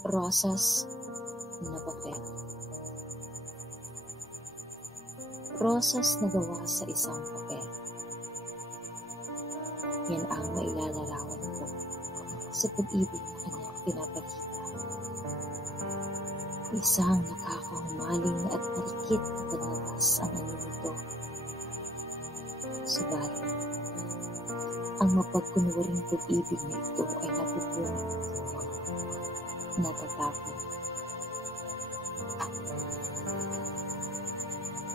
Rosas na papel. Rosas na gawa sa isang papel. Yan ang mailalarawan ko sa pag-ibig na kanyang pinapakita. Isang nakakahumaling at marikit na paglabas ang anyo nito. Subalit, ang mapagkunwaring pag-ibig na ito ay napupunot, natatapon.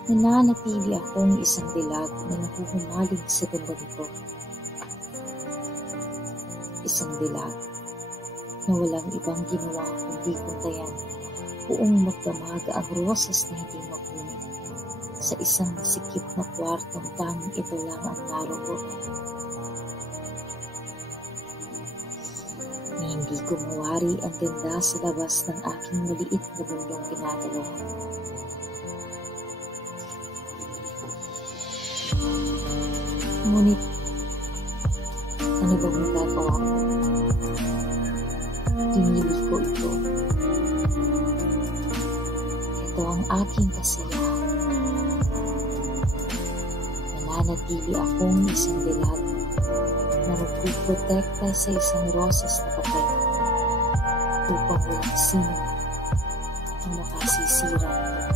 Nananatili akong isang dilag na nahuhumaling sa ganda nito. Isang dilag na walang ibang ginawa kundi kuntayan buong magdamag ang rosas na hindi mapunit sa isang masikip na kwartong tanging ito lang ang naroon. Na hindi ko mawari ang ganda sa labas ng aking maliit na mundong ginagalawan. Ngunit, ano bang magagawa ko? Pinili ko ito. Ito ang aking kasiyahan. Nananatili akong isang dilag na magpuprotekta sa isang rosas na papel upang walang sino ang makasisira nito.